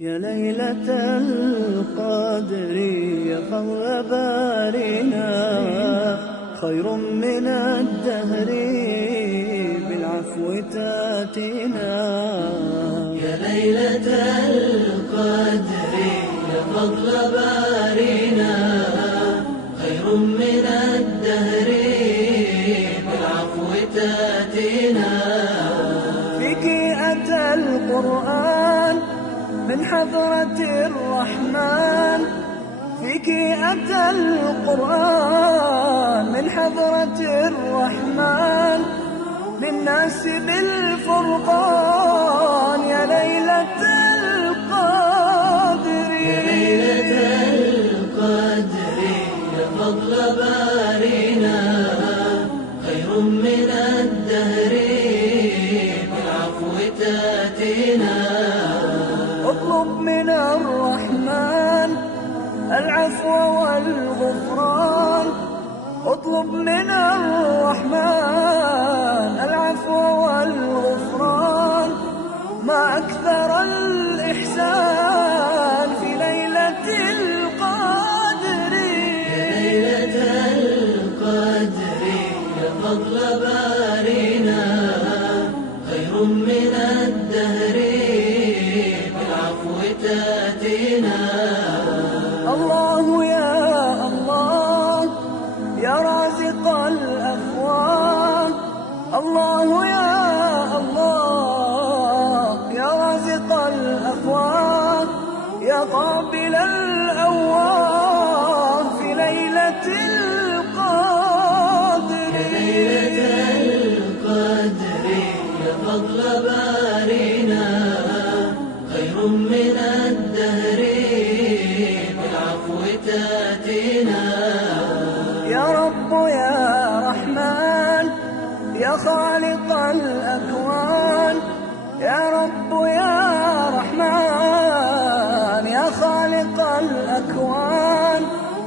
يا ليلة القدر يا فضل بارنا خير من الدهر بالعفو تاتينا. يا ليلة القدر يا فضل بارنا خير من الدهر بالعفو تاتينا. فيك أتى القرآن من حضرة الرحمن، فيك أتى القرآن من حضرة الرحمن للناس بالفرقان. يا ليلة القدر يا ليلة القدر يا فضل بارنا خير من الدهر بالعفو تاتينا. اطلب من الرحمن العفو والغفران، اطلب من الرحمن العفو والغفران. ما أكثر الإحسان في ليلة القدر. يا ليلة القدر يا فضل بارنا خير من الدهر بالعفو تاتينا. الله يا الله يا رازق الأفواه، الله يا الله يا رازق الأفواه، يا قابل الأواه في ليلة القدر. يا ليلة القدر يا فضل بارنا خير من الدهر بالعفو تاتينا. يا رب يا رحمن يا خالق الأكوان، يا رب يا رحمن يا خالق الأكوان.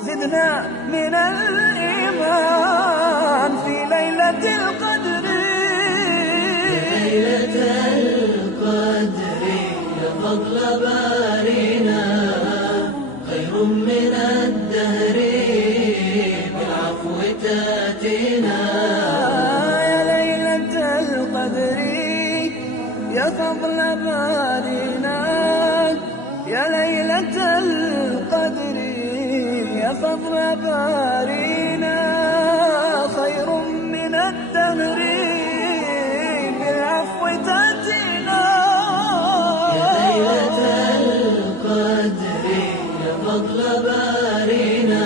زدنا من الإيمان في ليلة القدر. يا ليلة القدر يا فضل بارنا خير من الدهر بالعفو تاتينا. يا ليلة القدر يا فضل بارنا، يا ليلة القدر يا فضل بارنا خير من الدهر بالعفو تاتينا. يا ليلة القدر يا فضل بارنا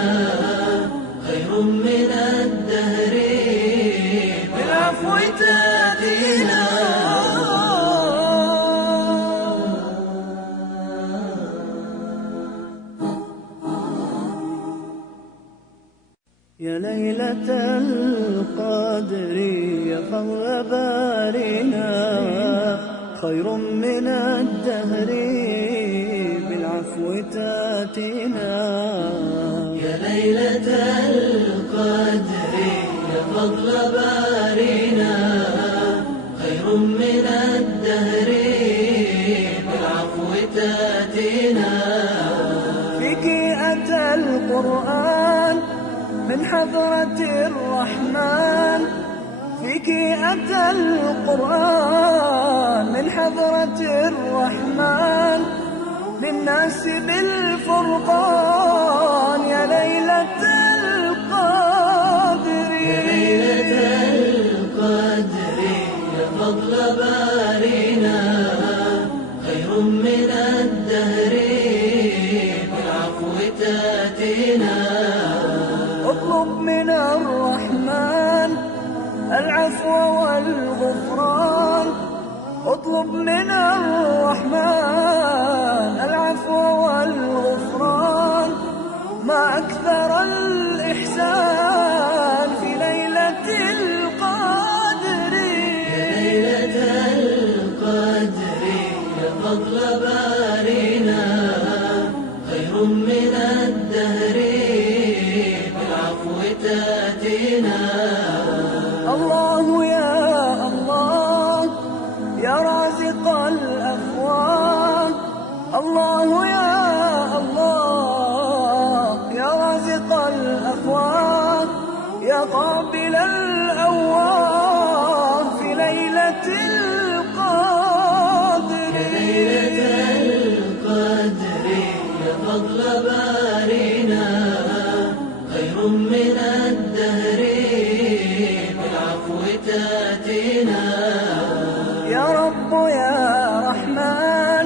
خير من الدهر بالعفو تاتينا. يا ليلة القدر يا فضل بارنا خير من الدهر بالعفو تاتينا. يا ليلة القدر يا فضل بارنا خير من الدهر بالعفو تاتينا. فيك أتى القرآن من حضرة الرحمن، فيك أتى القرآن من حضرة الرحمن للناس بالفرقان. يا ليلة القدر يا ليلة القدر يا فضل بارنا خير من الدهر بالعفو تاتينا. اطلب من الرحمن العفو والغفران، اطلب من الرحمن العفو والغفران. ما أكثر الإحسان في ليلة القدر. يا ليلة القدر يا فضل بارنا خير من الدهر بالعفو تاتينا. الله يا الله يا رازق الأفواه، الله يا الله يا رازق الأفواه يا قابل الأواه في ليلة القدر. ليلة القدر يا فضل بارينا خير من الدهر بالعفو تأتينا. يا رب يا رحمن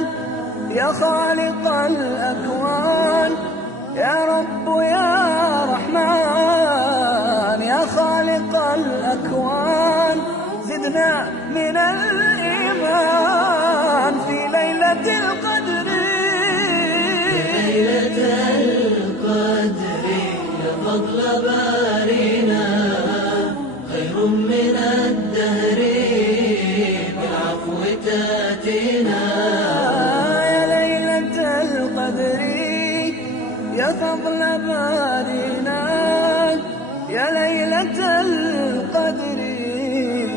يا خالق الأكوان يا رب يا رحمن يا خالق الأكوان زدنا من الإيمان في ليلة القدر. ليلة القدر يا فضل بارينا خير من الدهر بالعفو تأتينا. يا ليلة القدر يا فضل بارينا يا ليلة القدر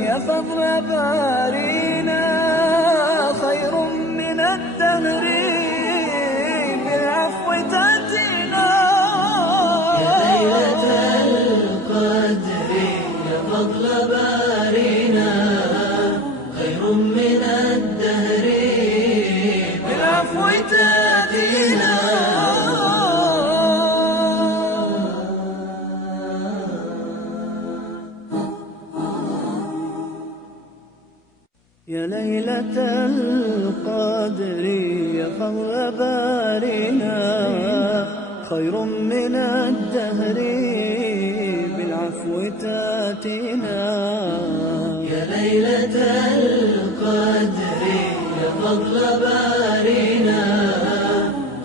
يا فضل بارينا خير من الدهر بالعفو تأتينا. يا ليلة القدر يا فضل بارينا خير من الدهر بالعفو تأتينا. يا ليلة القدر يا فضل بارينا خير من الدهر بالعفو تأتينا. يا ليلة القدر يا فضل بارينا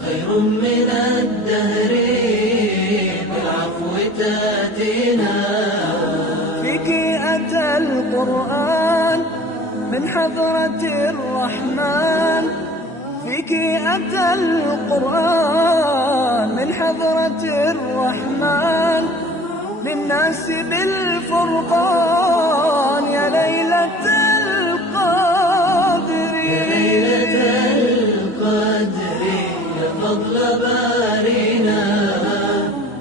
خير من الدهر بالعفو تأتينا. فيك أتى القرآن من حضرة الرحمن فيك أتى القرآن من حضرة الرحمن للناس بالفرقان. يا ليلة القدر يا ليلة القدر يا فضل بارينا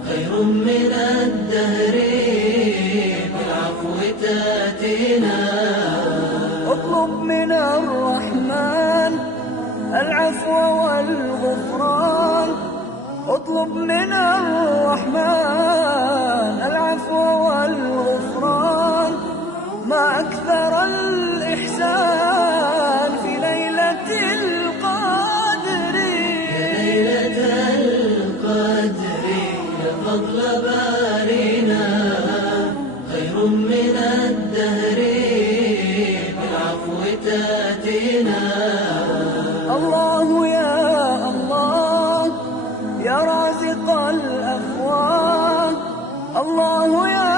خير من الدهر بالعفو تأتينا. اطلب من الرحمن العفو والغفران اطلب من الرحمن العفو والغفران ما أكثر الإحسان في ليلة القدر. ليلة القدر يا فضل بارينا خير من الدهر بالعفو تأتينا. الله يا الله يا رازق الأفواه الله يا